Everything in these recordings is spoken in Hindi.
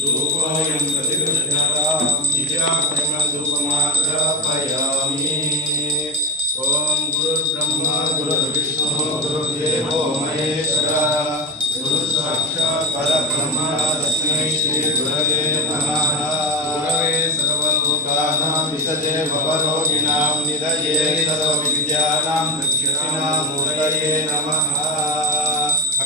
धूपोऽयं प्रतिगृह्णतां दिव्याप्रेमधूपमाग्रापयामि ॐ गुरुर्ब्रह्मा गुरुर्विष्णुः गुरुर्देवो महेश्वरः गुरुसाक्षात् परब्रह्म तस्मै श्रीगुरवे नमः गुरवे सर्वलोकानां सर्वविद्यानां दक्षिणामूर्तये नमः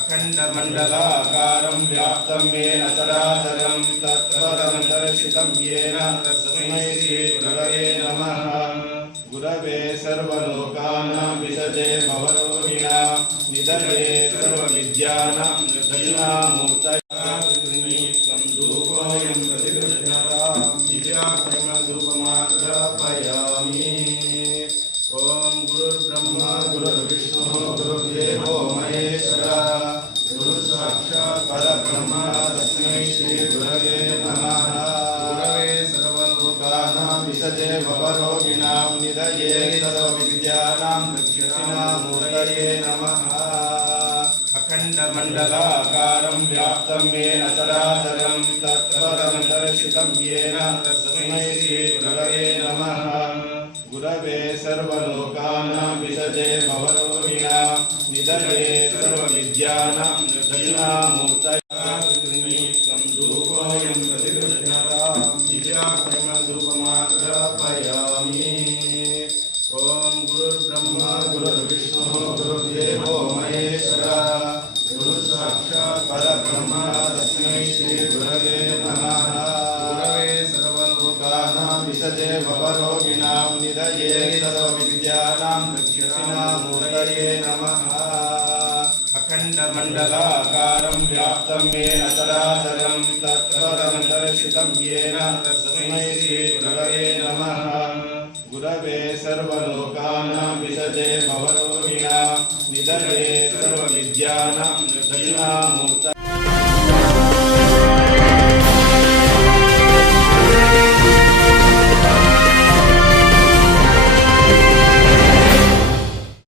अखण्डमण्डलाकारं व्याप्तं येन चराचरं तत्त्वतं दर्शितं येन तस्मै श्रीगुरवे नमः। गुरवे सर्वलोकानां विशजे भवरोगिणां निधये सर्वविद्यानां गुरुर्ब्रह्मा, गुरुर्विष्णुः, गुरुर्देवो महेश्वरः। गुरुसाक्षात् परब्रह्म तस्मै श्रीगुरवे व्याप्तं येन चराचरं तत्त्वतं दर्शितं येन तस्मै श्रीगुरवे नमः। गुरवे सर्वलोकानां विशजे भवरोगिणां निधये सर्वविद्यानां दक्षिणामूर्तये धूपोऽयं प्रतिगृह्णतां दिव्याप्रेमधूपमाग्रापयामि ॐ गुरुर्ब्रह्मा, गुरुर्विष्णुः, गुरुर्देवो महेश्वरः गुरुसाक्षात् परब्रह्म, तस्मै श्रीगुरवे सर्वलोकानां विशजे भवरोगिणां निधये सर्वविद्यानां दक्षिणामूर्तये नमः अखण्डमण्डलाकारं व्याप्तं येन चराचरं तत्त्वतं दर्शितं येन तस्मै श्रीगुरवे नमः गुरवे सर्वलोकानां विशजे भवरोगिणां निधये सर्वविद्यानां दक्षिणामूर्तये